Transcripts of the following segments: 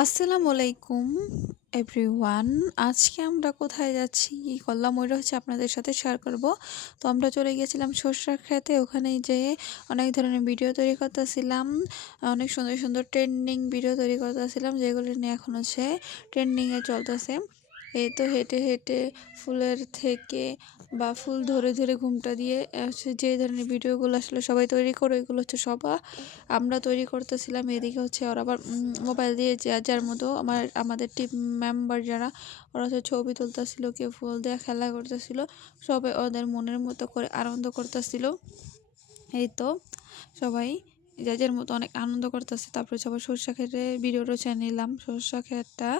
আসসালামু আলাইকুম এভরিওয়ান। আজকে আমরা কোথায় যাচ্ছি, কী করলাম ওইটা হচ্ছে আপনাদের সাথে শেয়ার করব। তো আমরা চলে গিয়েছিলাম সরষা খেতে, ওখানে যেয়ে অনেক ধরনের ভিডিও তৈরি করতেছিলাম, অনেক সুন্দর সুন্দর ট্রেন্ডিং ভিডিও তৈরি করতেছিলাম, যেগুলো নিয়ে এখন হচ্ছে ট্রেন্ডিংয়ে চলতেছে। এই তো হেঁটে হেঁটে ফুলের থেকে বা ফুল ধরে ধরে ঘুমটা দিয়ে হচ্ছে যে ধরনের ভিডিওগুলো আসলে সবাই তৈরি করে, ওইগুলো হচ্ছে আমরা তৈরি করতেছিলাম। এদিকে হচ্ছে ওরা আবার মোবাইল দিয়ে যার মতো আমাদের টিম মেম্বার যারা, ওরা হচ্ছে ছবি তুলতেছিল, কেউ ফুল দিয়ে খেলা করতেছিল, সবাই ওদের মনের মতো করে আনন্দ করতেছিল। এই তো সবাই যার যার মতো অনেক আনন্দ করতেছে। তারপরে সবাই সরষা ক্ষেতের ভিডিওটা ছেড়ে নিলাম। সরষা ক্ষেতটা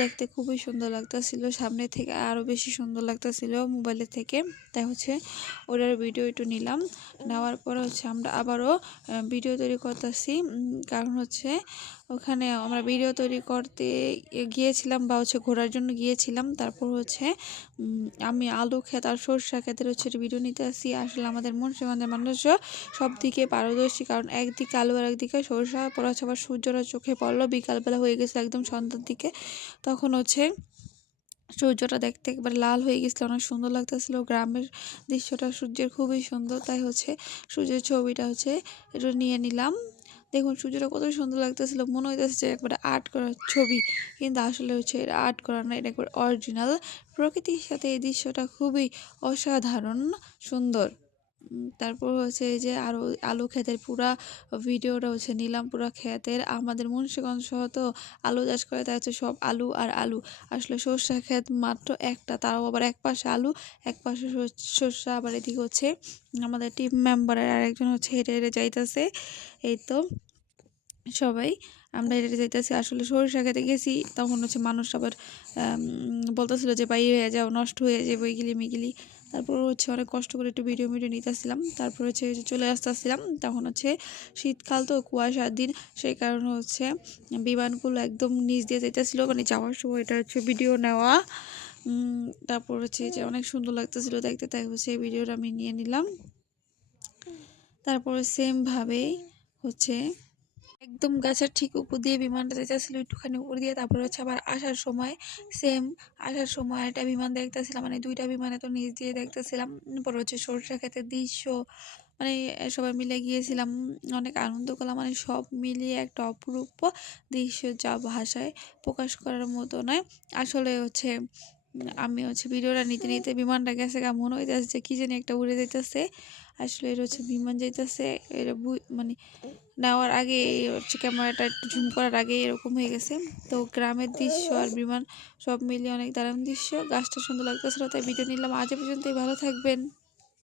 দেখতে খুবই সুন্দর লাগতেছিল, সামনে থেকে আরও বেশি সুন্দর লাগতেছিল মোবাইলের থেকে। তাই হচ্ছে ওটার ভিডিও একটু নিলাম। নেওয়ার পরে হচ্ছে আমরা আবারও ভিডিও তৈরি করতেছি, কারণ হচ্ছে ওখানে আমরা ভিডিও তৈরি করতে গিয়েছিলাম বা হচ্ছে ঘোরার জন্য গিয়েছিলাম। তারপর হচ্ছে আমি আলু ক্ষেত আর সরষা ক্ষেতের হচ্ছে ভিডিও নিতে আসি। আসলে আমাদের মুন্সিগঞ্জের মানুষরা সব দিকে পারদর্শী, কারণ একদিকে আলু আর একদিকে সরষা। পরে হচ্ছে আবার সূর্যটা চোখে পড়লো, বিকালবেলা হয়ে গেছে একদম সন্ধ্যার দিকে। তখন হচ্ছে সূর্যটা দেখতে একবার লাল হয়ে গেছিলো, অনেক সুন্দর লাগতেছিল। গ্রামের দৃশ্যটা সূর্যের খুবই সুন্দর, তাই হচ্ছে সূর্যের ছবিটা হচ্ছে একটু নিয়ে নিলাম। দেখুন সূর্যটা কত সুন্দর লাগতেছিল, মনে হইতেছে যে একবারে আর্ট করা ছবি, কিন্তু আসলে হচ্ছে এটা আর্ট করা না, এটা একবার অরিজিনাল। প্রকৃতির সাথে এই দৃশ্যটা খুবই অসাধারণ সুন্দর। তারপর হচ্ছে এই যে আরও আলু ক্ষেতের পুরা ভিডিওটা হচ্ছে নিলাম, পুরা ক্ষেতের। আমাদের মুন্সিগঞ্জ সহ তো আলু চাষ করে, তাই হচ্ছে সব আলু আর আলু। আসলে সর্ষা ক্ষেত মাত্র একটা, তাও আবার এক পাশে আলু এক পাশে সর্ষা। আবার এদিকে হচ্ছে আমাদের টিম মেম্বারের আরেকজন হচ্ছে হেঁটে হেঁটে যাইতেছে। এই তো সবাই আমরা হেঁটে যাইতেছি। আসলে সরিষা খেতে গেছি, তখন হচ্ছে মানুষ আবার বলতেছিল যে বাইরে হয়ে যাও, নষ্ট হয়ে যাবে ওইগুলি মিগিলি। তারপর হচ্ছে অনেক কষ্ট করে একটু ভিডিও নিতেছিলাম। তারপর হচ্ছে চলে আসতেছিলাম, তখন হচ্ছে শীতকাল তো কুয়াশার দিন, সেই কারণে হচ্ছে বিমানগুলো একদম নিচ দিয়ে যাইতেছিল, মানে যাওয়ার সময় এটা হচ্ছে ভিডিও নেওয়া। তারপর হচ্ছে যে অনেক সুন্দর লাগতেছিল দেখতে, তাই হচ্ছে এই ভিডিওটা আমি নিয়ে নিলাম। তারপরে সেমভাবেই হচ্ছে একদম গাছের ঠিক উপর দিয়ে বিমানটা যাইতেছিল, একটুখানি উপর দিয়ে। তারপরে হচ্ছে আবার আসার সময় একটা বিমান দেখতেছিলাম, মানে দুইটা বিমানে তো নিচ দিয়ে দেখতেছিলাম। পরে হচ্ছে সরষা ক্ষেতের দৃশ্য, মানে সবাই মিলে গিয়েছিলাম, অনেক আনন্দ করলাম। মানে সব মিলিয়ে একটা অপরূপ দৃশ্য, যা ভাষায় প্রকাশ করার মতো নয়। আসলে হচ্ছে আমি হচ্ছে ভিডিওটা নিতে নিতে বিমানটা গেছে গা, মনে হইতেছে যে কি জানি একটা উড়ে যাইতেছে। আসলে এটা হচ্ছে বিমান যাইতেছে, এটা মানে নেওয়ার আগে হচ্ছে ক্যামেরাটা একটু জুম করার আগে এরকম হয়ে গেছে। তো গ্রামের দৃশ্য আর বিমান সব মিলিয়ে অনেক দারুণ দৃশ্য। গাছটা সুন্দর লাগতেছিল, তাই ভিডিও নিলাম। আজ পর্যন্তই, ভালো থাকবেন।